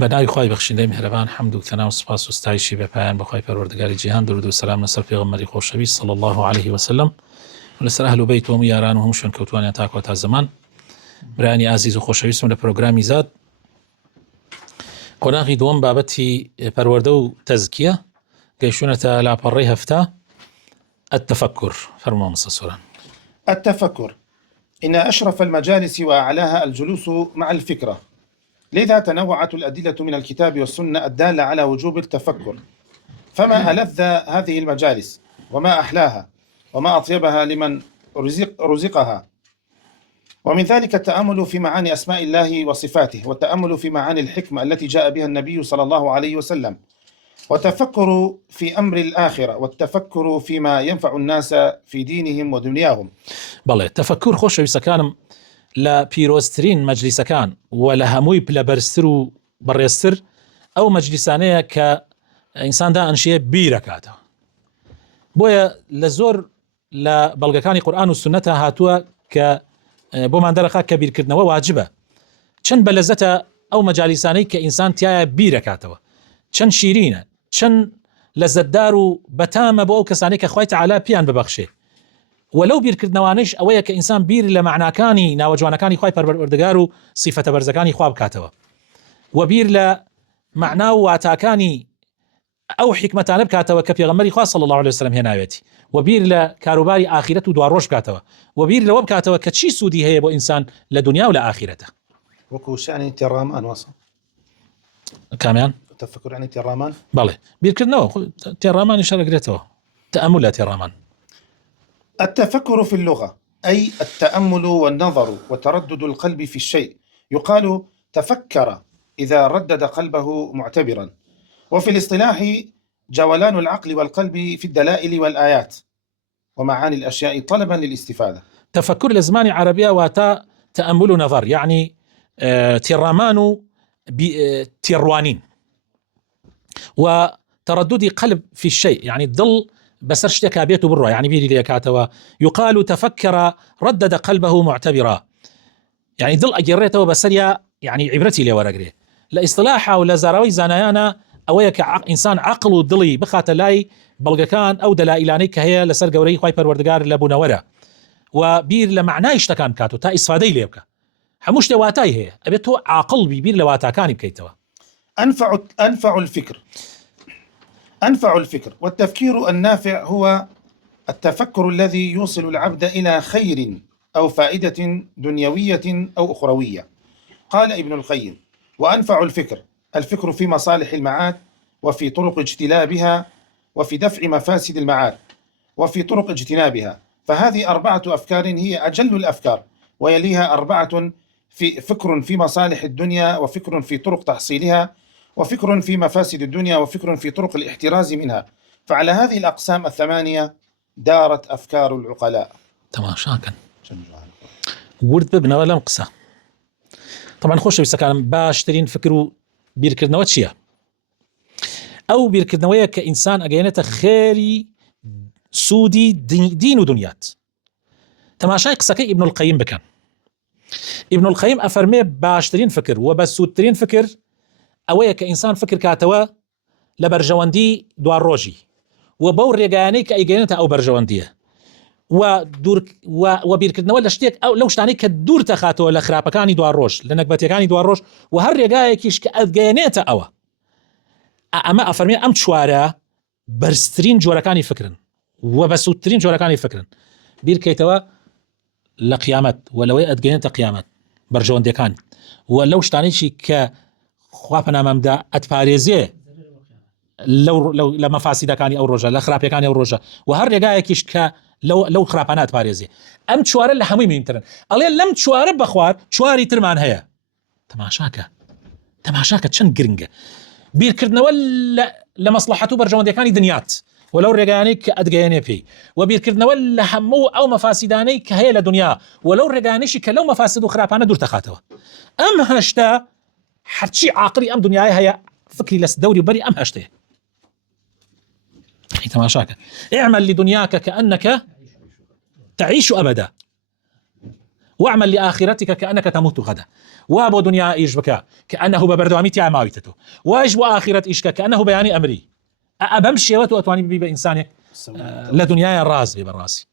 بەناوی خوای بەخشندەی میهرەبان حەمد و ثنا و سوپاس و ستایشی بەپایان بەخوای پەروەردگاری جیهان، درود و سەلام لەسەر پێغەمبەری خۆشەویست صلی الله عليه وسلم و لەسەر ئەهل و بەیت و یاران و هەموو شوێن کەوتوانیان تاکو تا زەمان. برانی ئازیز و خۆشەویستم لە پرۆگرامی زاد قۆناغی دووەم بابەتی پەروەردە و تەزکیە گەیشتوونەتە لاپەڕەی هەفتە التفكر. فرموا مستر. التفكر إن أشرف المجالس وأعلاها الجلوس مع الفكرة، لذا تنوعت الأدلة من الكتاب والسنة الدالة على وجوب التفكر. فما ألذ هذه المجالس وما أحلاها وما أطيبها لمن رزقها، ومن ذلك التأمل في معاني أسماء الله وصفاته، والتأمل في معاني الحكمة التي جاء بها النبي صلى الله عليه وسلم، والتفكر في أمر الآخرة، والتفكر فيما ينفع الناس في دينهم ودنياهم. بەڵێ تەفەکر خۆشەویستەکانم لە پیرۆزترین مەجلیسەکان و لە هەمووی پلەبەرزتر و بەڕێزتر ئەو مەجلیسانەیە کە ئینساندا ئەنشێ بیرەکاتەوە. بۆیە لە زۆر لە بەڵگەکانی قورئان و سونەتە هاتووە کە بۆمان دەرەخات کە بیرکردنەوە واجبە. چەند بەلەزەتە ئەو مەجالیسانەی کە ئینسان تایە بیرەکاتەوە، چەند شیرینە، چەند لەزەتدار و بەتامە بۆ ئەو کەسانی کە خوای تەعالا پیان ببەخشێ. ولو بیرکردنەوانش ئەوەیە کە ئینسان بیر لە معناکانی ناوەجوانەکانی خوای پەروەردگار و سیفەتە بەرزەکانی خوا بکاتەوە، و بیر لە معنا و واتاکانی ئەو حکمەتانە بکاتەوە کە پێغەمبەری خوا صلی الله عليه وسلم هێناوێتی، و بیر لە کاروباری ئاخرەت و دواڕۆژ بکاتەوە، و بیر لەوە بکاتەوە کە چی سوودی هەیە بۆ ئینسان لە دنیا و لە ئاخرەتە. وەکو شانی تێڕامان وەسە کامیان التفكر يعني تێڕامان. بەڵێ بیرکردنەوە تێڕامانی شەرەگرێتەوە، تەئەمل لە تێڕامان. التفكر في اللغة أي التأمل والنظر وتردد القلب في الشيء، يقال تفكر إذا ردد قلبه معتبرا. وفي الاصطلاح جولان العقل والقلب في الدلائل والآيات ومعاني الأشياء طلبا للاستفادة. تفكر لزماني عربية واتا تأمل نظر، يعني تيرامان تيروانين، وتردد قلب في الشيء يعني الضل بسر شتێکا بێت و بڕۆ، يعني بیری لێکاتەوە. يقال تفكر ردد قلبه معتبرا، يعني دڵ ئەگەڕێتەوە بەسەریا، يعني عیبرەتی لێ وەرەگرێ. لە ئیصطلاحا و لە زاراوەی زانایانە ئەوەیە کە ئینسان عەقڵ و دڵی بخاتە لای بەڵگەکان ئەو دەلائیلانەی کە هەیە لەسەر گەورەی خوای پەروەردگار لە بوونەوەرە، و بیر لە معنای شتەکان بکات و تا ئیسفادەی لێ بکە. هەموو شتێ واتای هەیە، ئەبێت تۆ عاقڵ بی، بیر لە واتاکانی بکەیتەوە. أنفع الفكر والتفكير النافع هو التفكر الذي يوصل العبد إلى خير أو فائدة دنيوية أو أخروية. قال ابن القيم: وأنفع الفكر في مصالح المعاد، وفي طرق اجتلابها، وفي دفع مفاسد المعاد، وفي طرق اجتنابها. فهذه 4 أفكار هي أجل الأفكار، ويليها 4: فكر في مصالح الدنيا، وفكر في طرق تحصيلها، وفكر في مفاسد الدنيا، وفكر في طرق الاحتراز منها. فعلى هذه الأقسام 8 دارت أفكار العقلاء. تەماشاکەن ورد ببنەوە لەم قسە. طبعا خۆشەویستەکانم باشترین فکر و بیرکردنەوە چییە؟ ئەو بیرکردنەوەیە کە ئینسان ئەگەیەنێتە خێری سوودی دین و دنیات. تەماشای قسەکەی ئیبن القەیم بکەن. ئیبن القەیم ئەفەرمێ باشترین فکر و بە سوودترین فکر ئەوەیە کە ئینسان فکر کاتەوە لە بەرژەوەندی دواڕۆژی و بەو ڕێگایانەی کە ئەیگەێنێتە ئەو بەرژەوەندیە، و بیرکردنەوە لە شتێک لەو شتانەی کە دوور تەخاتەوە لە خراپەکانی دواڕۆژ، لە نەکبەتیەکانی دواڕۆژ، و هەر ڕێگایەکیش کە ئەگەێنێتە ئەوە. ئەمە ئەفەرمێ ئەم چوارە بەرزترین جۆرەکانی فکرن و بە سوودترین جۆرەکانی فکرن. بیرکەیتەوە لە قیامەت و لەوەی ئەدگەێنێتە قیامەت بەرژەوەندەکان، و لەو شتانێکی کە خوا پەنامەمدا ئەتپارێزێ لە مەفاسیدەکانی ئەو ڕۆژە، لە خراپەکانی ئەو ڕۆژە، و هەر ڕێگایەکیش کە لەو خراپانات پارێزێ. ئەم چوارە لە هەمووی مهمترن. ئەڵێ لەم چوارە بەخوار چواری ترمان هەیە. تەماشاکە چەند گرنگە. بیرکردنەوە لە مەسلحەت و بەرژەوەندەکانی دنیات و لەو ڕێگایانەی کە ئەدگەیەنێ پێی، و بیرکردنەوە لە هەموو ئەو مەفاسیدانەی کە هەیە لە دنیا و لەو ڕێگانیشی کە لەو مەفاسد و خراپانە دوور تەخاتەوە. ئەم هەشتە هەرچی عاقلی ئەم دنیای هەیە فکری لەس دەوری بەری ئەم هەشتەیە. تەماشاکە اعمل لدنياك كأنك تعيش أبدا واعمل لآخرتك كأنك تموت غدا. وابو دنيا إيش بك كأنه ببردواميتي عماويتته، وايش وآخرة إيشك كأنه بياني أمري. أبمشي وأتواني بيبا إنسانك لدنياي الراز بيبا راسي.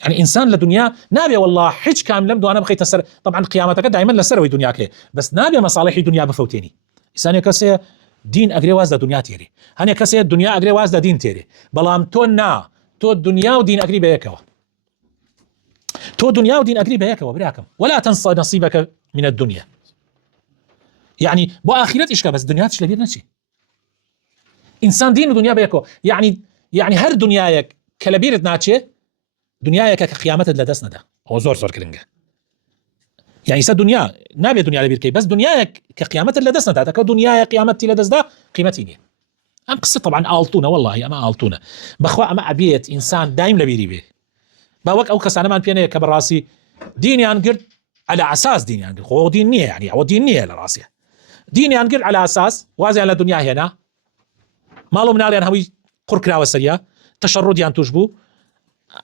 يعني إنسان لدنيا نابي والله حج كامل دو أنا بخيت السر. طبعا قيامتك دائما لسروي دنياك بس نابي مصالح دنيا بفوتيني. إنسان كسي دين أجري وازد دنيا تيري، هني كسي الدنيا أجري وازد دين تيري. بلام تونا تو الدنيا ودين أجري بيكوا، تو دنيا ودين أجري بيكوا براكم. ولا تنسى نصيبك من الدنيا. يعني بو آخرت إيش بس دنيا تشلبير نشي. إنسان دين ودنيا بيكوا يعني هر دنياك كلبيرت ناتشي دنياك كقيامة لدسنا ده هو زور كلنجة. يعني سا دنيا نابي دنيا لبير كي بس دنياك كقيامة لدسنا ده تكو دنيا قيامتي لدس ده قيمتيني. أم قصة طبعا آلتونا والله أما آلتونا بخوا أما عبيت إنسان دايم لبيري به باوك أو كسانا مان بياني كبراسي ديني أنقر على أساس ديني أنقر هو دين نية يعني هو دين نية لراسي ديني أنقر على أساس وازي على الدنيا هنا مالو منالي أنهوي قركرا وسريا تشردي أن تجبو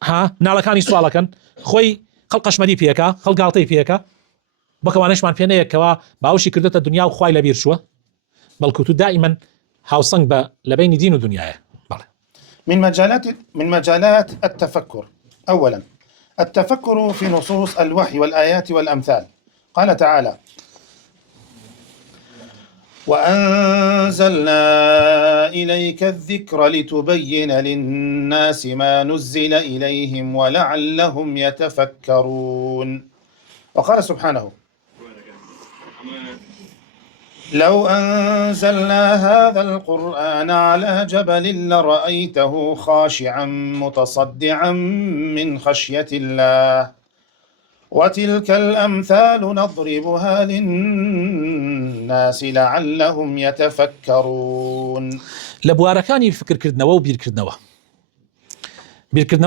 ها نالكاني سوالكن خوي خلقش مدي فيكا خلقاتي فيكا بكوانش مان بياني كوا باوشي كردت الدنيا وخواي لبير شو بل كنت دائما هاوصنق با لبين دين ودنيا. من مجالات التفكر. أولا التفكر في نصوص الوحي والآيات والأمثال. قال تعالى: وأنزلنا إليك الذكر لتبين للناس ما نزل إليهم ولعلهم يتفكرون. وقال سبحانه: لو أنزلنا هذا القرآن على جبل لرأيته خاشعا متصدعا من خشية الله وتلك الأمثال نضربها للناس لعلهم يتفكرون. لبواركاني فكر كردنوا وبير كردنوا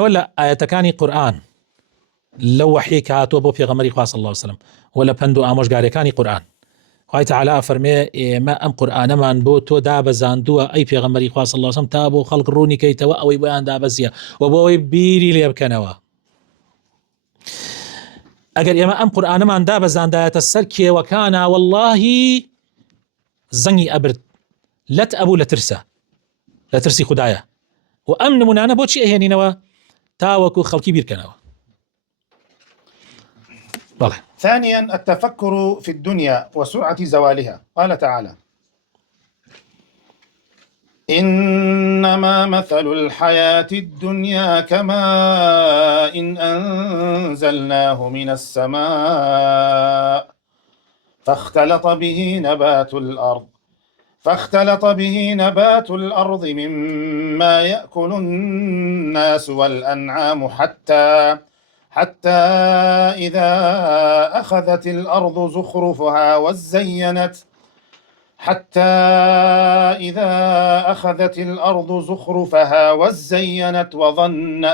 لا آياتكاني قرآن لو وحيك هاتو بو في غمري صلى الله عليه وسلم ولا بندو آموش قاريكاني قرآن. خواهي تعالى فرمي ما أم قرآن من بو تو داب زاندوا أي في غمري صلى الله عليه وسلم تابو خلق روني كي توأوي بيان دابزيا وبوي بيري ليبكنوا. أجر يما أم قرآن من داب زانداية السركي وكان والله زني أبرد لت أبو لترسي خدايا وأمن منانا بوشي إهيني نوا تاوكو خلقي بيركنوا. ثانيا التفكر في الدنيا وسرعة زوالها. قال تعالى: إنما مثل الحياة الدنيا كماء إن أنزلناه من السماء فاختلط به نبات الأرض مما يأكل الناس والأنعام حتى إذا أخذت الأرض زخرفها وزينت وظن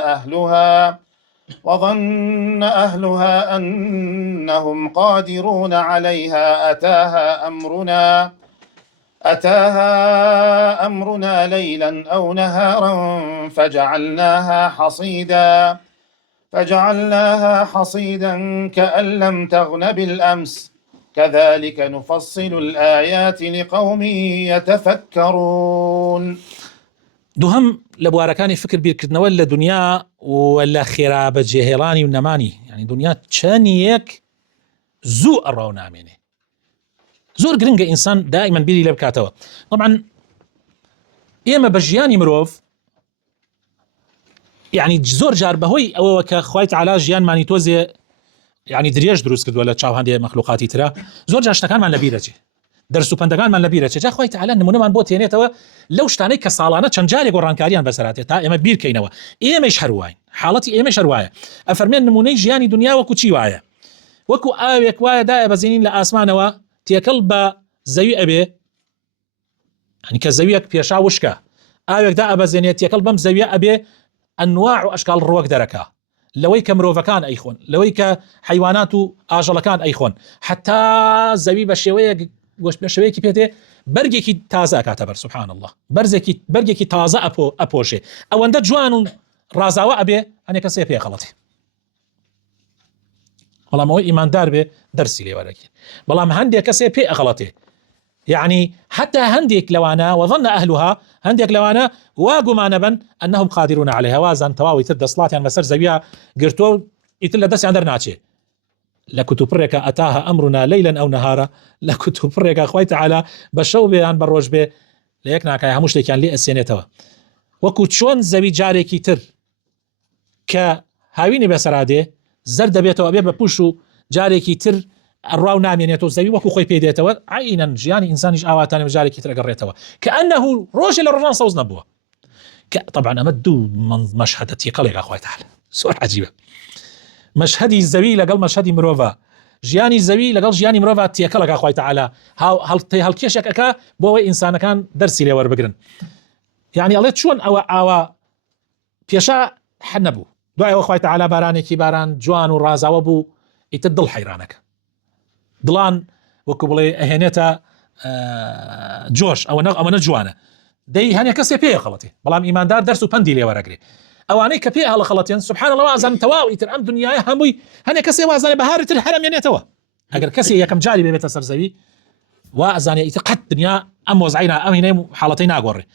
أهلها أنهم قادرون عليها أتاها أمرنا ليلا أو نهارا فجعلناها حصيدا كأن لم تغن بالأمس كذلك نفصل الآيات لقوم يتفكرون. دوهم لبواركاني فكر بيركردنا ولا دنيا ولا خراب جهلاني ونماني يعني دنيا تشانيك زو الرونا منه زور قرنجة إنسان دائما بيري لبكاتوا. طبعا إيما بجياني مروف يعني زور جار بهوي أو كخوايت على جيان ماني توزي يعني درياج دروس كدو ولا تشاو هندي مخلوقاتي ترى زور جاشتكان من لبيرجي درسو بندگان من لبيرجي جا خوايت على نمونه من بوت يعني توا لو شتاني كسالانه چنجاري قرانكاريان بسراته تا اما بير كينوا ايما شهرواين حالتي ايما شهروايه افرمين نمونه جياني دنيا وكو چي وايه وكو اويك وايه دا بزينين لاسمانوا تيكلب زوي ابي يعني كزويك بيشا وشكا اويك دا بزينيت تيكلبم زوي ابي انواع واشكال الروك دركا لويك مروفكان ايخون لويك حيوانات اجلكان ايخون حتى زوي بشويه گوش بشويه كي بيته برگي تازه كاتبر سبحان الله برگي تازه ابوشه او اند جوان رازاوا ابي اني كسي في خلطي بەڵام ئەوەی ئیماندار بێ دەرسی لێوەرەگیر. بەڵام هەندێک کەسێ پێ ئەغەڵەتێ، يعني حتى هندێک لەوانە وظن أهلها هندێک لەوانە وا گومانە بن أنهم قادرون عليها، وازان تەواوی تر دەسڵاتیان بەسەر زەویە گرتووە ئیتر لە دەستیان دەرناچێ. لە کتوپڕێکە ئەتاها ئەمرنا لەیلەن ئەو نەهارە، لە کتوپڕێکە خوای تەعالا بە شەو بێیان بە ڕۆژ بێ لە یەک ناکایە هەموو شتێکیان لێ ئەسێنێتەوە. وەکو چۆن زەوی جارێکی تر کە هاوینی بەسەرادێ زەر دەبێتەوە بێ بە پوش و جارێکی تر ڕاو نامێنێتەوە زەوی وەکو خۆی پێدێتەوە. عینەن ژیانی ئینسانیش ئاواتانێ جارێکی تر ئەگەڕێتەوە کە ئەنەهو ڕۆژێ لە ڕۆژان سەوز نەبووە. طبعا ئەمە دوو مەشهەدە تێقەڵێکا خوای تەعالا زۆر عەجیبە. مەشهەدی زەوی لەگەڵ مەشهەدی مرۆڤە، ژیانی زەوی لەگەڵ ژیانی مرۆڤە تێکەڵەکە خوای تەعالا هەڵکێشێک ئەکا بۆ ئەوەی ئینسانەکان دەرسی لێ وەربگرن. يعني ئەڵێ چۆن ئەوە ئاوا پێشا حە نەبوو، دوایەوە خوای تەعالا بارانێکی باران جوان و ڕازاوە بوو، ئیتر دڵ حەیرانەکە، دڵان وەکو بڵێ ئەهێنێتە جۆش، ئەوە جوانە. دەی هەنێ کەسێ پێ خەڵەتێ، بەڵام ئیماندار دەرس و پەندی لێ وەرەگرێ. ئەوانەی کە پێ هەڵە خەڵەتێن سوبحان الله وازان تەواو ئیتر ئەم دنیاە هەمووی هەنێ کەسێ وازانێ بەهاری تر هەرەمێنێتەوە. ئەگەر کەسێ یەکەم جاری بێتە سەر زەوی وازانێ ئیتر قەت دنیا ئەم وەزعینا ئەم هینەی حاڵەتەی ناگۆڕێ.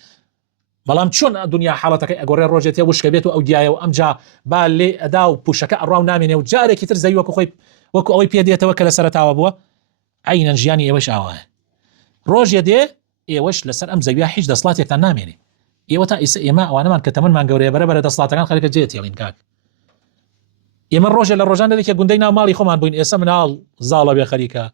بەڵام چۆن دنیا حاڵەتەکەی ئەگۆڕێ ڕۆژێتێ وشکە بێت و ئەو دیایە و ئەمجا با لێ ئەدا و پوشەکە ئەڕاو نامێنێ و جارێکی تر زەوی وەکو خۆی وەکو ئەوەی پێدێتەوە کە لە سەرەتاوە بووە. عینەن ژیانی ئێوەش ئاوایە. ڕۆژێ دێ ئێوەش لەسەر ئەم زەویە هیچ دەسڵاتێکتان نامێنێ. ئێوە تا ئێمە ئەوانەمان کە تەمەنمان گەورەیە بەرەبەرە دەسڵاتەکان خەریکە جێتێڵین کاک. ئێمە ڕۆژێ لە ڕۆژان دەدێکە گوندەی ناو ماڵی خۆمان بووین، ئێستا مناڵ زاڵە بێ خەریکە،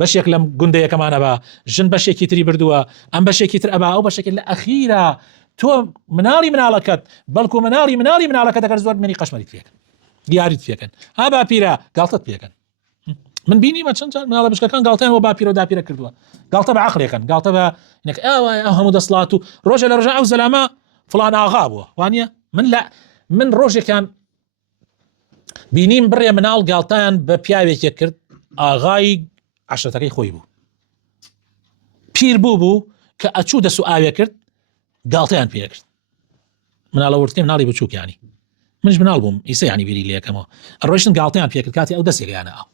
بەشێک لەم گوندەیەکەمانە بە ژن بەشێکی تری بردووە، ئەم بەشێکی تر ئەبا ئەو بەشێکی لە ئەخیرە تۆ مناڵی مناڵەکەت بەڵکو مناڵی مناڵەکەت دەگەر زۆر منی قەشمەریت پێکەن، دیاریت پێکەن، ها باپیرە گاڵتت پێکەن. من بینیمە چەند جار مناڵە بچکەکان گاڵتەیان وە باپیرە و داپیرە کردووە، گاڵتە بە عەقڵێکن، گاڵتە بە ئەو هەموو دەسڵات و ڕۆژێ لە ڕۆژان ئەو زەلامە فڵان ئاغا بووە وانە من ڕۆژێکان بینیم بڕێ مناڵ گاڵتەیان بە پیاوێکێک کرد، ئاغای عەشرەتەکەی خۆی بوو، پیر بوو کە ئەچوو دەسو ئاوێ کرد گاڵتەیان پێ کرد. مناڵە وردکەی مناڵی بچووکیانی منش مناڵ بووم ئیسە ینی بیری لەکەمەوە ئەڕۆیشتن گاڵتەیان پێ کرد کاتی ئەو دەسێلیانە ئەو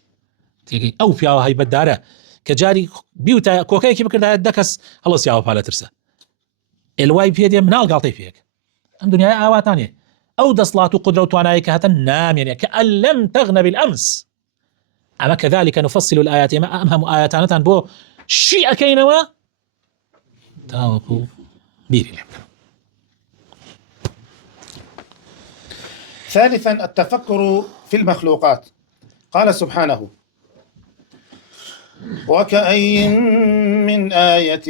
تێگەی ئەو پیاوە هەیبەتدارە کە جاری بیوتە کۆکەیەکی بکردایە دەکەس هەڵەسیاوە پالەترسە ئێلوای پێدێ مناڵ گاڵتەی پێک. ئەم دنیای ئاواتانێ ئەو دەسڵات و قودرە و توانایی کە هەتە نامێنێ کە ئەن لەم تەغنە بالئەمس. ئەمە كذلك نفصل الآيات، ئێمە ئەم هەموو ئاياتانەتان بۆ شی ئەکەینەوە تاوەکو بیری لێ بکەن. ثالثا التفكر في المخلوقات. قال سبحانه: وكأي من آية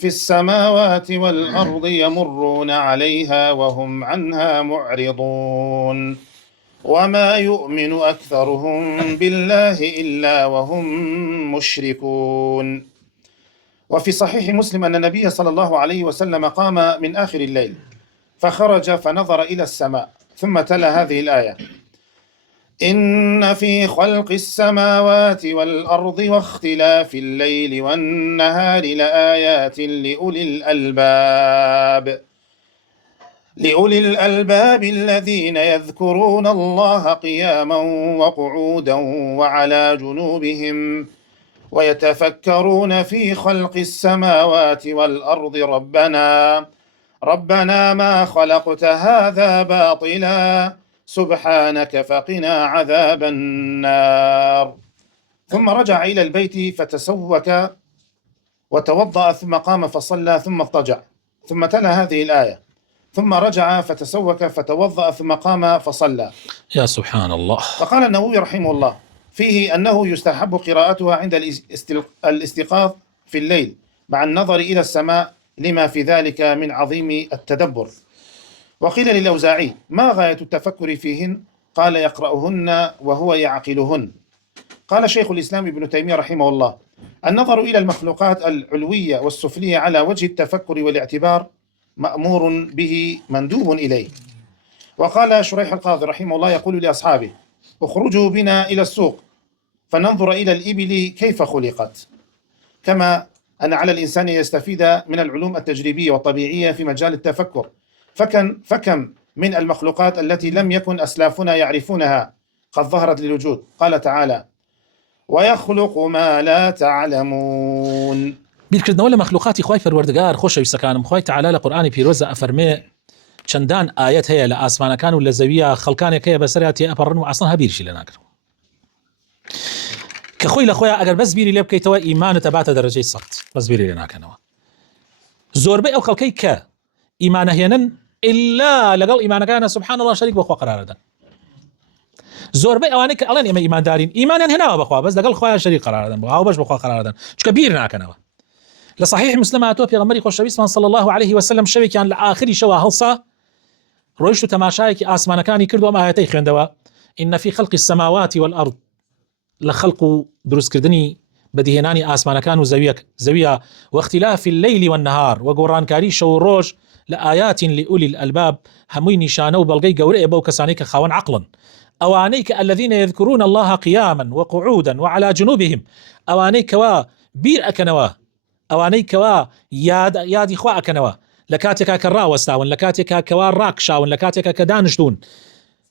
في السماوات والأرض يمرون عليها وهم عنها معرضون وما يؤمن أكثرهم بالله إلا وهم مشركون. وفي صحيح مسلم أن النبي صلى الله عليه وسلم قام من آخر الليل فخرج فنظر إلى السماء ثم تلا هذه الآية: إن في خلق السماوات والأرض واختلاف الليل والنهار لآيات لأولي الألباب الذين يذكرون الله قياما وقعودا وعلى جنوبهم ويتفكرون في خلق السماوات والأرض ربنا ما خلقت هذا باطلا سبحانك فقنا عذاب النار. ثم رجع إلى البيت فتسوك وتوضأ ثم قام فصلى ثم اضطجع ثم تلا هذه الآية ثم رجع فتسوك فتوضأ ثم قام فصلى. يا سبحان الله. فقال النووي رحمه الله فيه أنه يستحب قراءتها عند الاستيقاظ في الليل مع النظر إلى السماء لما في ذلك من عظيم التدبر. وقيل للأوزاعي: ما غاية التفكر فيهن؟ قال: يقرأهن وهو يعقلهن. قال شيخ الإسلام ابن تيمية رحمه الله: النظر إلى المخلوقات العلوية والسفلية على وجه التفكر والاعتبار مأمور به مندوب إليه. وقال شريح القاضي رحمه الله يقول لأصحابه: اخرجوا بنا إلى السوق فننظر إلى الإبل كيف خلقت. كما أن على الإنسان يستفيد من العلوم التجريبية والطبيعية في مجال التفكر، فكم من المخلوقات التي لم يكن أسلافنا يعرفونها قد ظهرت للوجود. قال تعالى: ويخلق ما لا تعلمون. بیرکردنەوە لە مەخلوقاتی خوای پەروەردگار خۆشەویستەکانم، خوای تەعالا لە قورئانی پیرۆزە ئەفەرمێ چەندان ئاەت هەیە لە ئاسمانەکان و لە زەویە، خەڵکانێک هەیە بەسەریان تێ ئەپەڕن و ئەسڵەن هەبیریشی لێ ناکردەوە، کە خۆی لە خۆیان ئەگەر بەس بیری لێ بکەیتەوە ئیمانت ئەباتە دەرەجەی سەخت، بەس بیری لێ ناکەنەوە. زۆربەی ئەو خەڵکەی کە ئیمانە هێنن ئللا لەگەڵ ئیمانەکانە سبحان الله شەریک بەخوا قرار دەدەن. زۆربەی ئەوانەی کە ئەڵێن ئێمە ئیماندارین، ئیمانیان هێناوە بەخوا، بەس لەگەڵ خۆیان شەریک قرار دەدەن، بۆ هاوبەش بەخوا قرار دەدەن، چونکە بیر ناکەنەوە. لە صحیح مسلم هاتووە پێغەمبەری خۆشەویستمان صلی الله عليه وسلم شەوێکیان لە ئاخری شەوە هەڵسا ڕۆیشت و تەماشایەکی ئاسمانەکانی کرد و ئەم ئاەتەی خوێندەوە: إن في خلق السماوات والأرض، لە خەڵق و دروستکردنی بەدیهێنانی ئاسمانەکان و زەویە واختلاف الليل والنهار، و گۆڕانکاری شەو و ڕۆژ لە ئايات لأولي الألباب، هەمووی نیشانە و بەڵگەی گەورەیە بەو کەسانەی کە خاوەن عەقڵن، ئەوانەی کە الذين يذكرون الله قياما وقعودا وعلى جنوبهم، ئەوانەی کەوا بیر ئەکەنەوە، ئەوانەی کەوا یادی خوا ئەکەنەوە لە کاتێکا کە ڕاوەستاون، لە کاتێکا کەوا ڕاکشاون، لە کاتێکا کە دانیشتون،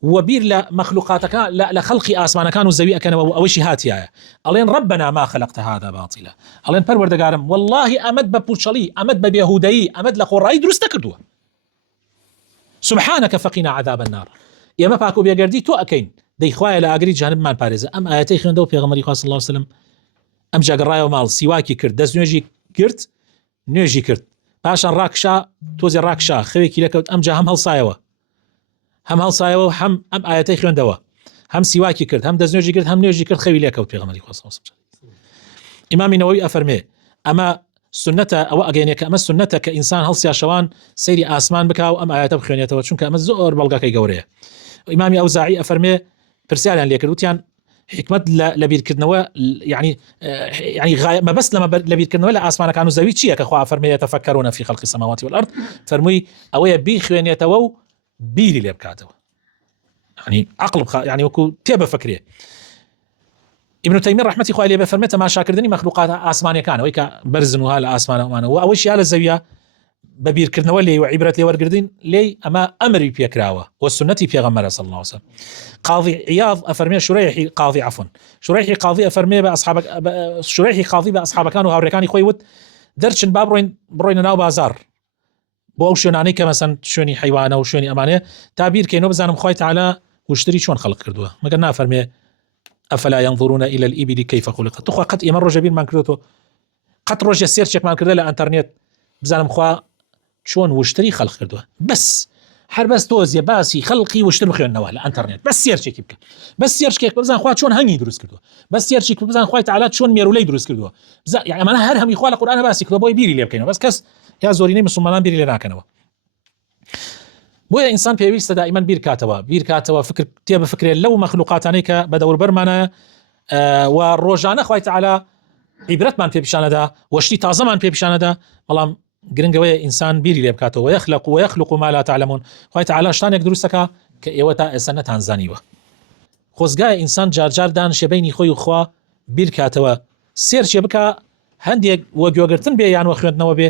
و بیر لە مەخلوقاتەکان لە خەڵقی ئاسمانەکان و زەوی ئەکەنەوە و ئەوەشی هاتیایە، ئەڵێن ربنا ما خلقت هذا باطلا، ئەڵێن پەروەردگارم والله ئەمەد بە پوچەڵی، ئەمەد بە بێهودەیی، ئەمەد لە خۆڕایی دروست نەکردووە، سبحانك فقنا عذاب النار، ئێمە پاک و بێگەردی تۆ ئەکەین، دەیخوایە لە ئاگری جەهەنەممان پارێزە. ئەم ئاەتەی خوێندەوە پێغەمبەری خوا صلی الله علیه وسلم ئەم جاگەڕایەوە ماڵ، سیواکی کرد، دەست نوێژی کرد، پاشان ڕاکشا، تۆزی ڕاکشا، خەوێکی لەکەوت، ئەمجا هەم هەڵسایەوە و هەم ئەم ئاەتەی خوێندەوە، هەم سیواکی کرد، هەم دەست نوێژی کرد، هەم نوێژی کرد، خەوی لێکەوت پێغەمبەری خوا صلی الله علیه وسلم. ئیمامی نەوەوی ئەفەرمێ ئەمە سنەتە، ئەوە ئەگەینێ کە ئەمە سنەتە کە ئینسان هەڵسیا شەوان سەیری ئاسمان بکا و ئەم ئاەتە بخوێنێتەوە، چونکە ئەمە زۆر بەڵگەکەی گەورەیە. ئیمامی ئەوزاعی ئەفەرمێ پرسیاریان لێ کرد، وتیان حکمت لە بیرکردنەوە، یعنی مەبەست لە بیرکردنەوە لە ئاسمانەکان و زەوی چییە کە خوا فەرمێ يتفکرون في خلق السماوات والأرض، فەرمووی ئەوەیە بیخوێنێتەوە و بیری لێ بکاتەوە، يعني عقل يعني وەکو تێبەفکرێ. ابن تەیمیە ڕەحمەتی خوای لێ بێ فەرمێ تەماشاکردنی مەخلوقات ئاسمانیەکانەوەی کە بەرزن وها لە ئاسمانەوانە و ئەوەش یا لە زەویە بە بیرکردنەوە لێ و عیبرەت لێ وەرگردین لێ، ئەمە ئەمری پێکراوە و سنەتی پێغەمبەر صلی الله عليه وسلم. قاضی عیاض ئەفەرمێ شوڕیحی قاضی ئەفەرمێ شوڕیحی قاضی بە ئەصحابەکان و هاوڕێکانی خۆی وت دەرچن با بڕۆینە ناو بازار بۆ ئەو شوێنانەی کە مەسەن شوێنی حیوانە و شوێنی ئەمانەیە تا بیرکەینەوە بزانم خوای تەعالا وشتری چۆن خەڵق کردووە، مەگەر نافەرمێ ئەفەلا ينظرون إلى الإبل كيف خلقت، تخوا قەت ئێمە ڕۆژە بیرمان کردوتەوە، قەت ڕۆژە سێرچێکمان کردە لە ئەنتەرنێت بزانم خوا چۆن وشتری خەڵق کردووە، بەس هەر بەس تۆزیە باسی خەڵقی وشتر بخوێنەوە لە ئەنتەرنێت، بەس سێرچێکی بکە، بەس سێرچێک بزان خوا چۆن هەنگی دروست کردووە، بەس سێرچێک بزان خوای تەعالا چۆن مێرولەی دروست کردووە، یعنی ئەمانە هەر هەمی خوا لە قورئانە باسی کردووە بۆی بیری لێ بکەینەوە، بەس کەس یا زۆرینەی مسلمانان بیری لێ ناکەنەوە. بۆیە ئینسان پێویستە دائیمەن بیر کاتەوە فکر تێبەفکرێت لەو مەخلوقاتانەی کە بەدەوروبەرمانە و ڕۆژانە خوای تەعالا عیبرەتمان پێ پیشانەدا، وەشتی تازەمان پێ پیشانەدا، بەڵام گرنگەوەیە ئینسان بیری لێ بکاتەوە ويخلق ما لا تعلمون، خوای تەعالا شتانێک دروستەکە کە ئێوە تا ئێستا نەتانزانیوە. خۆزگایە ئینسان جارجار دانشێ بینی خۆی و خوا بیر کاتەوە، سێرچێ بکە، هەندێک وەگوێگرتن بێ یان وە خوێندنەوە بێ،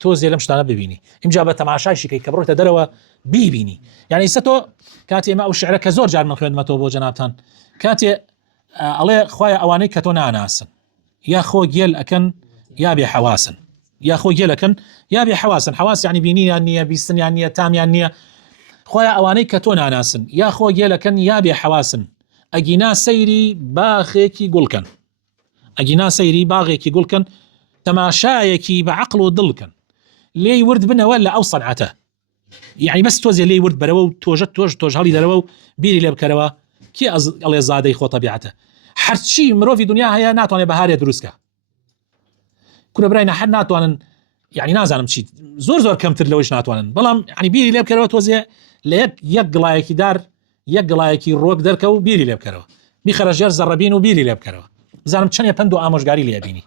تۆزێ لەم شتانە ببینی، ئیمجا بە تەماشایشی کە بڕۆیتە دەرەوە بیبینی. یعنی ئێستا تۆ کاتێ ئێمە ئەو شعرە کە زۆر جار من خوێندمەتەوە بۆ جەنابتان، کاتێ ئەڵێ خوایە ئەوانەی کە تۆ ناناسن یا خۆ گێل ئەکەن یا بێ حەواسن، یا خۆ گێل ئەکەن یا بێ حەواسن، حەواس یعنی بینیان نییە، بیستنیان نییە، تامیان نییە، خوایە ئەوانەی کە تۆ ناناسن یا خۆ گێل ئەکەن یا بێ حەواسن، ئەگینا سەیری باخێکی گوڵکەن، ئەگینا سەیری باغێکی گوڵکەن، تەماشایەکی بە عەقڵ و دڵکەن، لێی ورد بنەوە لە ئەو سەنعەتە، یعنی بەس تۆزێ لێی ورد بەرەوە و تۆژ هەڵی دەرەوە و بیری لێ بکەرەوە، کێ ئەڵێ زادەی خۆ تەبیعەتە، هەرچی مرۆڤی دنیا هەیە ناتوانێت بەهارێ دروستکە، کورە برایە هەر ناتوانن، یعنی نازانم چی زۆر کەمتر لەوەش ناتوانن، بەڵام یعنی بیری لێ بکەرەوە تۆزێ لە یەک گڵایەکی دار یەک گڵایەکی ڕۆک دەرکە و بیری لێ بکەرەوە، بیخەرە ژێر زەڕەبین و بیری لێ بکەرەوە، بزانم چەندێ پند و ئامۆژگاری لێ بینی.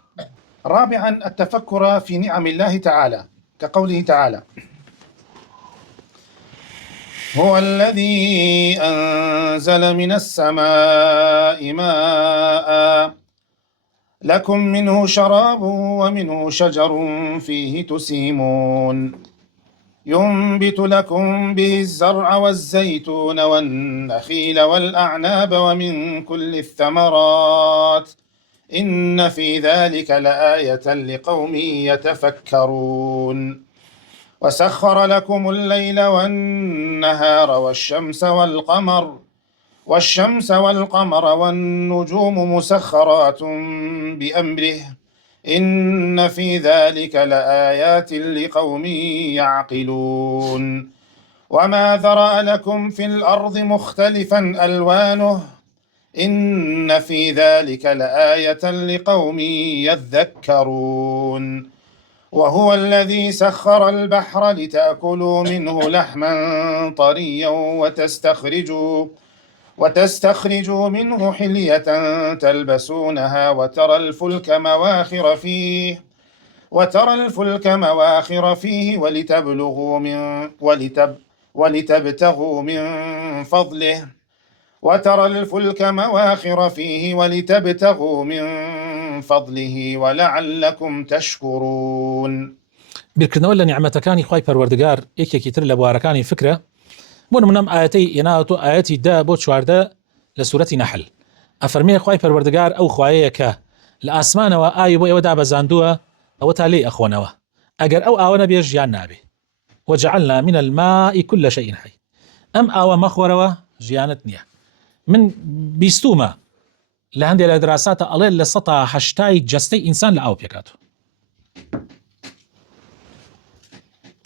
رابعا التفكر في نعم الله تعالى، كقوله تعالى: هو الذي أنزل من السماء ماء لكم منه شراب ومنه شجر فيه تسيمون. ينبت لكم به الزرع والزيتون والنخيل والأعناب ومن كل الثمرات إن في ذلك لآية لقوم يتفكرون وسخر لكم الليل والنهار والشمس والقمر والنجوم مسخرات بأمره إن في ذلك لآيات لقوم يعقلون وما ذرأ لكم في الأرض مختلفا ألوانه إن في ذلك لآية لقوم يذكرون وهو الذي سخر البحر لتأكلوا منه لحما طريا وتستخرجوا منه حلية تلبسونها وترى الفلك مواخر فيه ولتبتغوا من فضله ولعلكم تشكرون. بیرکردنەوە لە نیعمەتەکانی خوای پەروەردگار یەکێکی تر لە بوارەکانی فکرە. بۆ نمونەم ئاەتەی هێناوەتەوە ئاەتی 10 بۆ 14 لە سوورەتی نەحل. ئەفەرمێ خوای پەروەردگار ئەو خوایەیە کە لە ئاسمانەوە ئاوی بۆ ئێوە دابەزاندووە ئەوە تا لێی ئەخۆنەوە ئەگەر ئەو ئاوە نەبێ ژیان نابێ. وجعلنا من الماء كل شيء حي. ئەم ئاوە مەخۆرەوە ژیانت نییە. من بیستومە لە هەندێک لە دراساتە ئەڵێ لە 180 جەستەی ئینسان لە ئاو پێکاتەوە.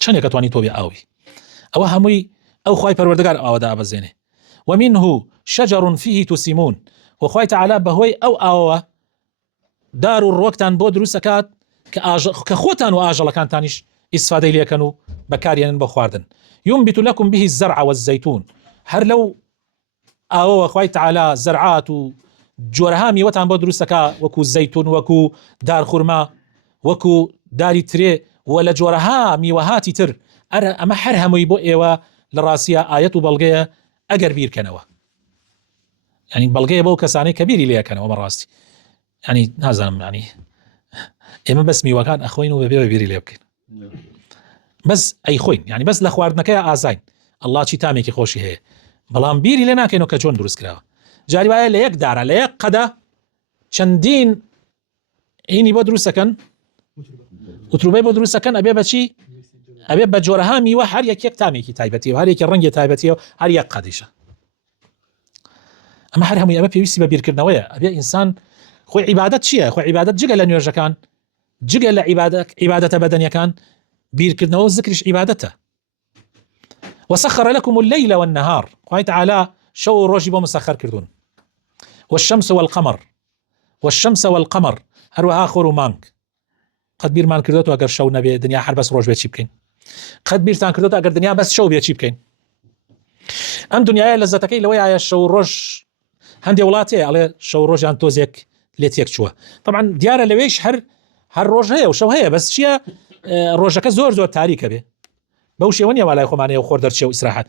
چەندێک دەتوانی تۆ بێ ئاوی. ئەوە هەمووی ئەو خوای پەروەردگار ئاوەدا ئابەزێنێ. ومنه شجر فيه تسیمون. وخوای تەعالا بەهۆی ئەو ئاوە دار و ڕۆکتان بۆ دروست دەکات کە خۆتان و ئاژەڵەکانتانیش ئیسفادەی لێکەن و بەکارێنن بە خواردن. ينبت لكم به الزرع والزيتون. هەر لەو ئاوەوە خوای تەعالا زەرعات و جۆرەها میوەتان بۆ دروست دەکات وەکو زەیتون وەکو دارخورما وەکو داری ترێ و لە جۆرەها میوەهاتی تر. ئەمە هەر هەمووی بۆ ئێوە لە ڕاستیە ئاەت و بەڵگەیە ئەگەر بیرکەنەوە. ینی بەڵگەیە بۆ کەسانەی کە بیری لێەکەنەوە بەڕاستی. ینی نازانم ینی ئێمە بەس میوەکان ئەخۆین و بەبێ بیری لێ بکەین. بەس ئەیخۆین ینی بەس لە خواردنەکەی ئازاین. ئەڵڵا چی تامێکی خۆشی هەیە بەڵام بیری لێ ناکەینەوە کە چۆن دروست کراوە. جاری وایە لە یەک دارە لە یەک قەدە چەندین هینی بۆ دروستەکەن وتروبەی بۆ دروستەکەن ئەبێ بەچی ئەبێ بە جۆرەها میوە هەر یەک تامێکی تایبەتی و هەر یەکی ڕەنگی تایبەتی و هەر یەک قەدیشە. ئەمە هەر هەمووی ئەمە پێویستی بە بیرکردنەوەیە. ئەبێ ئینسان خۆی عیبادەت چییە؟ خۆی عیبادەت جگە لە نوێژەکان جگە لە عیبادەتە بەدەنیەکان بیرکردنەوە و ذکریش عیبادەتە. وسخر لكم الليل والنهار. خوای تەعالا شەو و ڕۆژی بۆ مسەخەر کردوون. والشمس والقمر هەروەها خۆر و مانگ. قەت بیرمان کردوێتەوە ئەگەر شەو نەبێ دنیا هەر بەس ڕۆژ بێ چی بکەین؟ قەت بیرتان کردوێتەوە ئەگەر دنیا بەس شەو بێ چی بکەین؟ ئەم دنیاە لەزەتەکەی لەوەی ئایا شەو ڕۆژ هەندێک وڵاتەیە ئەڵێ شەو ڕۆژیان تۆزێک لێت یەک چووە. طبعا دیارە لەوێش هەر ڕۆژ هەیە و شەو هەیە بەس چییە ڕۆژەکە زۆر تاریکە بێ بەو شێوە نیە والای خۆمانەیە و خۆر دەرچێ و ئیسراحەت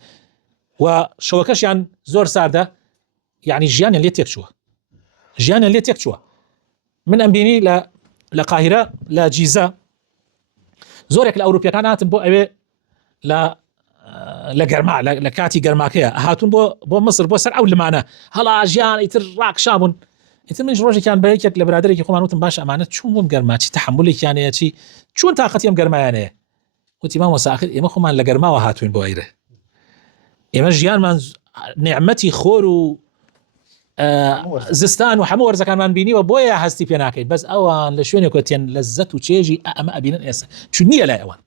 و شەوەکەشیان زۆر ساردە یعنی ژیانیان لێت یەک چووە. من ئەمبینی لە قاهرە لە جیزە زۆرێک لە ئەوروپیەکان هاتن بۆ ئەوێ لە گەرما لە کاتی گەرماکەیە هاتون بۆ مصر بۆ سەر ئەو لمانە هەڵا ژیان ئیتر ڕاکشابوون. ئیتر منش ڕۆژێکیان بە یەکێک لە برادێکی خۆمان وتم باش ئەمانە چوون بۆم گەرماچی تەحملێکیان هەیە چی چۆن تاقەتی ئەم گەرمایانەیە؟ وتی مام وەساخر ئێمە خۆمان لە گەرماوە هاتوین بۆ ئەیرە. ئێمە ژیانمان نعمەتی خۆر و زستان و هەموو وەرزەکانمان بینیوە بۆیە هەستی پێ ناکەیت بەس ئەوان لە شوێنێکە تێن لەزەت و چێژی ئەمە ئەبینن ئێستا چون نییە لای ئەوان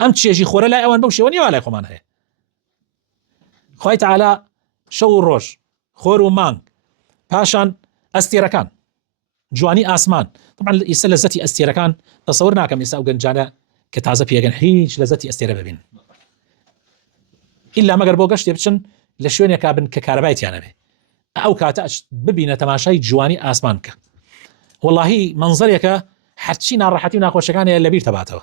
ئەم چێژی خۆرە لای ئەوان بەو شێوە نیە لای خۆمان هەیە. خوای تەعالا شەو و ڕۆژ خۆر و مانگ پاشان ئەستێرەکان جوانی ئاسمان. طبعا ئێستا لەزەتی ئەستێرەکان تەسەور ناکەم ئێستا ئەو گەنجانە کە تازە پێگەن هیچ لەزەتی ئەستێرە ببین ئیلا مەگەر بۆ گەشتێ بچن لە شوێنێکا بن کە کارەبایتیانە بێ ئەو کاتە ببینە تەماشای جوانی ئاسمان بکە. وەڵاهی منزەرێکە هەرچی ناڕەحەتی و ناخۆشەکانیە لەبیر تەباتەوە.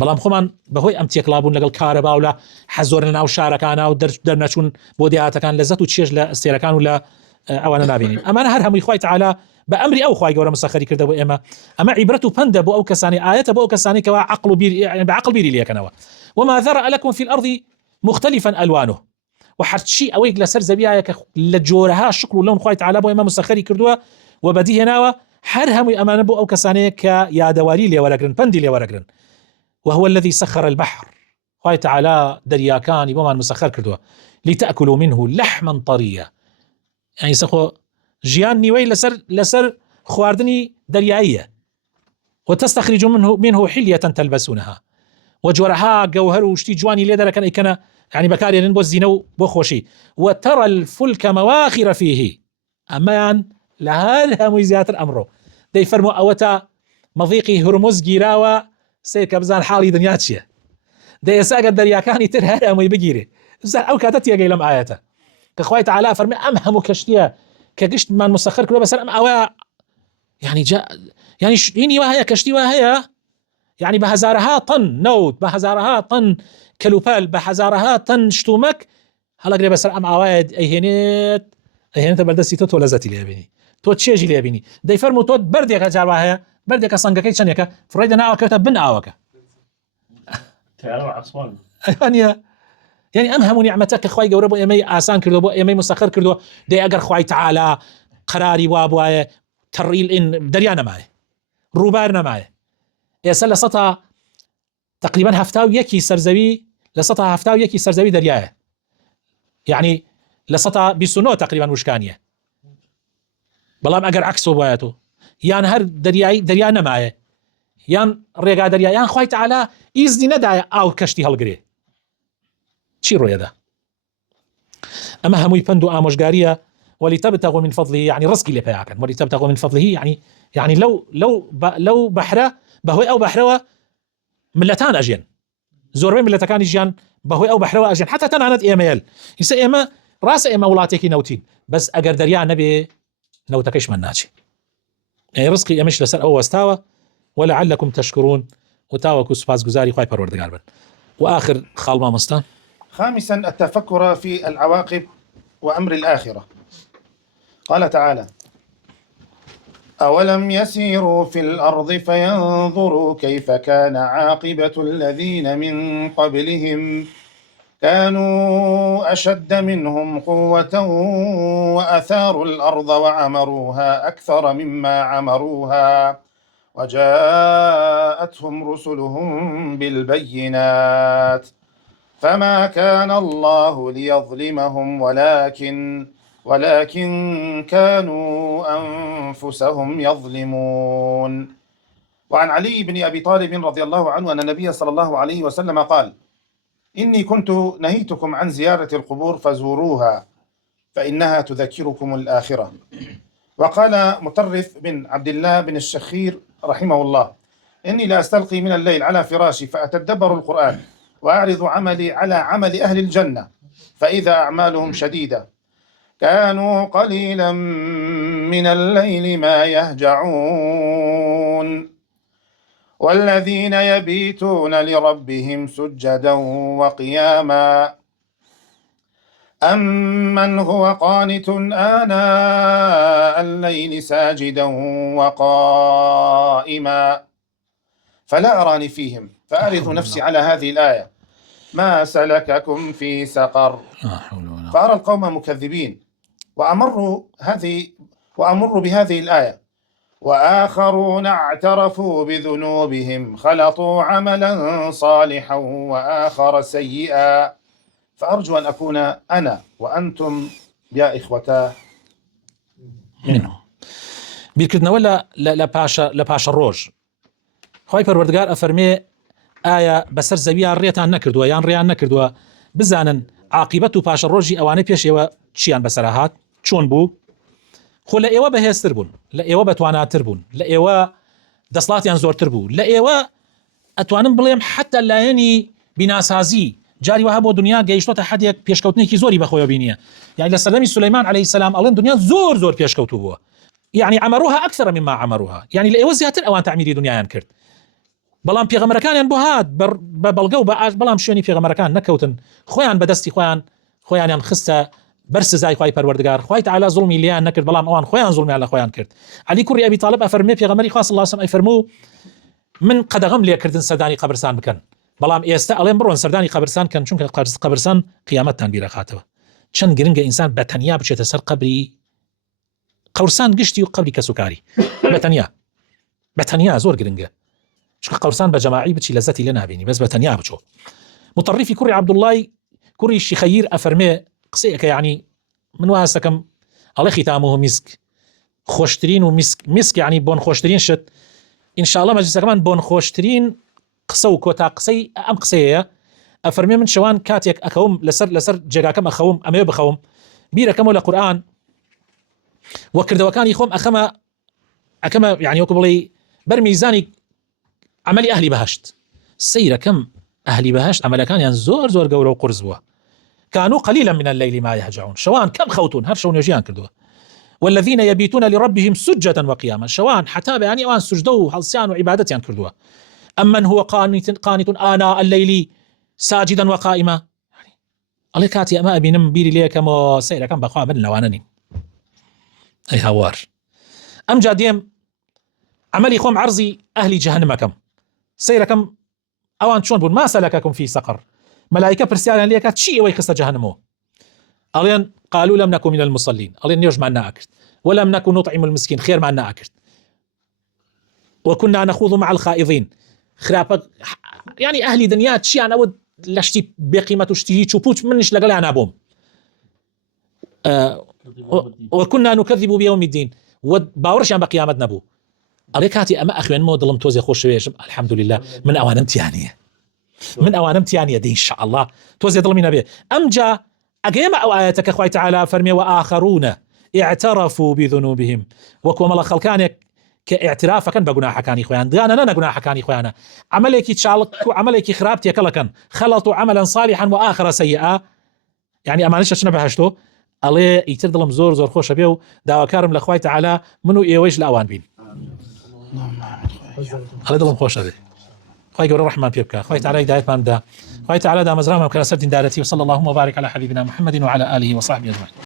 بەڵام خۆمان بەهۆی ئەم تێکڵابوون لەگەڵ کارەبا و لە حەزۆر لە ناو شارەکانە و دەرنەچوون بۆ دیهاتەکان لەزەت و چێژ لە ئەستێرەکان و لە ئەوانە نابینین. ئەمانە هەر هەمووی خوای تەعالا بأمر أو خواهي قورا مسخري كرده بو أما عبرته بند بو أو كساني آية بو أو كساني كوا عقل بير يعني بعقل بيري ليكنوا وما ذرأ لكم في الأرض مختلفا ألوانه وحرشي أويك لسر زبيها لجورها الشكل واللون خواهي تعالى بو مسخري كردوا وبديه ناوى حرهم أمان بو أو كساني كيا دواري لي ورقرن بندي لي ورقرن وهو الذي سخر البحر خواهي تعالى دريا كان يبو مسخر كردوا لتأكلوا منه لحما طريا يعني سخو جيان نيوي لسر خواردني دريائية وتستخرجوا منه حلية تلبسونها وجورها جوهر وشتي جواني ليدا لكن كان يعني بكاري نبو الزينو بوخوشي وترى الفلك مواخر فيه أمان لهذا ميزات الأمر دي فرمو أوتا مضيقي هرمز جيراوة سيكا بزان حالي دنياتشيه دي يساق الدريا كاني ترهر أمي بجيري بزان أو كاتت يجي لم آياته كخواي تعالى فرمي أمهم كشتيا كقشت من مسخر كله بس أم أوا يعني جاء يعني إني وهي كشتي وهي يعني بهزارها طن نوت بهزارها طن كلوبال بهزارها طن شتومك هلا قريب بس أم أوايد أيهنت بلدسي توت ولا زتي لي بيني توت شيء لي بيني ده يفرموا توت بردي كجار وهي بردي كصنقة كي شنيكا فريد أنا أوكا بن أوكا تعالوا عصوان يعني أمهم نعمتك خواي قوربو إيمي آسان كردو إيمي مسخر كردو دي أقر خواي تعالى قراري وابواي تريل إن دريانا معي روبارنا معي يسأل لسطها تقريبا هفتاو يكي سرزوي لسطها هفتاو يكي سرزوي درياه يعني لسطها بسنو تقريبا وشكانية بلام أقر عكسو بواياتو يان هر دريانا معي يان ريقا دريا يان خواي تعالى إذن ندايا أو كشتي هالقري چی روی ده اما هموی پند و آموزگاریه ولتبتغوا من فضله يعني رزقي اللي بياكن ولتبتغوا من فضله يعني لو بحره بهوي او بحره ملتان اجين زوربين ملتكان اجين بهوي او بحره اجين حتى تنعنت ايميل يس ايما راس ايما ولاتيكي نوتين بس اگر دريا نبي نوتكش من ناجي يعني رزقي امش لسر او واستاوى ولعلكم تشكرون وتاوكو سباس گزاري خواي پروردگار بن واخر خالما مستا خامسا التفكر في العواقب وأمر الآخرة. قال تعالى: أولم يسيروا في الأرض فينظروا كيف كان عاقبة الذين من قبلهم كانوا أشد منهم قوة وأثاروا الأرض وعمروها أكثر مما عمروها وجاءتهم رسلهم بالبينات فما كان الله ليظلمهم ولكن كانوا أنفسهم يظلمون. وعن علي بن أبي طالب رضي الله عنه أن النبي صلى الله عليه وسلم قال: إني كنت نهيتكم عن زيارة القبور فزوروها فإنها تذكركم الآخرة. وقال مطرف بن عبد الله بن الشخير رحمه الله: إني لا أستلقي من الليل على فراشي فأتدبر القرآن وأعرض عملي على عمل أهل الجنة فإذا أعمالهم شديدة كانوا قليلا من الليل ما يهجعون والذين يبيتون لربهم سجدا وقياما أمن هو قانت آناء الليل ساجدا وقائما فلا أراني فيهم فأعرض نفسي على هذه الآية: ما سلككم في سقر؟ فأرى القوم مكذبين وأمر بهذه الآية وآخرون اعترفوا بذنوبهم خلطوا عملا صالحا وآخر سيئا فأرجو أن أكون أنا وأنتم يا إخوتا منه. بيركدنا ولا لا باشا الروج خواهی پروردگار افرمی آیا بسر زویا ریتان نکردوا یان ریان نکردوا بزانن عاقبت و پاش روجی اوانه پیش ایوه چیان بسرهات چون بو خو لایوه بهستر بون لایوه بتواناتر بون لایوه دسلاتیان زورتر بو لایوه اتوانن بلیم حتی لایانی بناسازی جاری وها بو دنیا گەیشتۆتە حدێک پێشکەوتنێکی زۆری بەخۆیە بینیە يعني لە سەردەمی سولەیمان عليه السلام ئەڵێن دنیا زۆر پێشکەوتوو بووە يعني عمروها أكثر مما عمروها يعني لە ئێوە زیاتر ئەوان تعمیری دنیایان کرد بەڵام پێغەمبەرەکانیان بۆ هات بە بەڵگە و بە ئاش بەڵام شوێنی پێغەمبەرەکان نەکەوتن خۆیان بەدەستی خۆیانیان خستە برس زای خوای پروردگار خوای تعالی ظلمی لیان نکرد بەڵام ئەوان خۆیان ظلمیان لە خۆیان کرد. علی کوڕی ئەبی طالب ئەفەرمێ پێغەمبەری خوا صلی الله علیه و سلم ئەفەرموو من قەدەغەم لێکردن سەردانی قەبرستان بکەن بەڵام ئێستا ئەڵێن بڕۆن سەردانی قەبرستان کەن چونکە قەبرستان قیامەتتان بیرەخاتەوە. چەند گرنگە ئینسان بەتەنیا بچێتە سەر قەبری قەبرستان گشتی و قەبری کەسوکاری بەتەنیا زۆر گرنگە چونکە قەبرستان بە جەماعی بچی لەزەتی لێ نابینی بەس بەتەنیا بچۆ. مطرفی کوڕی عەبدوڵڵای کوڕی شیخەیر ئەفەرمێ قسەیەکە یعنی من واز دەکەم ئەڵێ ختامه میسک خۆشترین و میسک یعنی بۆن خۆشترین شت ئینشاءڵڵا مەجلیسەکەمان بۆن خۆشترین قسە و کۆتا قسەی ئەم قسەیە ئەفەرمێ من شەوان کاتێک ئەکەوم لەسەر جێگاکەم ئەخەوم ئەمەوێ بخەوم بیرەکەمەوە لە قورئان وەکردەوەکانی خۆم ئەکەمە یعنی وەکو بڵێ بەرمیزانی عملی ئەهلی بەهەشت سەیرەکەم ئەهلی بەهەشت عملەکانیان زۆر زۆر گەورە و قورس بووە. كانوا قليلا من الليل ما يهجعون شوان كم خوتون هر شو نجيان كردوا والذين يبيتون لربهم سجدا وقياما شوان حتى يعني اوان سجدوا هلسان وعبادتيان كردوا امن هو قانت آناء الليل ساجدا وقائما يعني الله كاتي اما ابي بيري ليه كما سيرا كم بخوا من لوانني اي هوار ام جاديم عملي خوم عرضي اهل جهنم كم سيرا كم اوان شلون بون ما سلككم في سقر ملائكة برسيان ليك شيء ويخص جهنمه ألين قالوا لم نكن من المصلين ألين نيوج معنا أكرت ولم نكن نطعم المسكين خير معنا أكرت وكنا نخوض مع الخائضين خراب يعني أهلي دنيات شيء أنا ود لشتي بقيمة وشتي تشوبوش منش لقلي أنا بوم وكنا نكذب بيوم الدين وباورش عن بقيامة نبو أليك هاتي أما أخوان مو ظلم توزي خوش شويش الحمد لله من أوان امتيانية من أوان امتيانية دي إن شاء الله توزي ظلمنا به أمجا أقيم أو آياتك أخوي تعالى فرمي وآخرون اعترفوا بذنوبهم وكو ملا خلقانك كاعترافا كان بقناحا كان إخوان دانا أنا قناحا كان إخوانا عمليك تشالك عمليك خرابتي كلكن خلطوا عملا صالحا وآخر سيئا يعني أمانيش شنو بهشتو الله يتر ظلم زور زور خوش بيو داوا كارم لأخوي تعالى منو إيويش الأوان بين الله ظلم خوش به خوي قول الرحمن بيبكى خوي تعالى هداية ما مدى خوي تعالى دا مزرعة مكان سرد دارتي وصلى اللهم وبارك على حبيبنا محمد وعلى آله وصحبه أجمعين.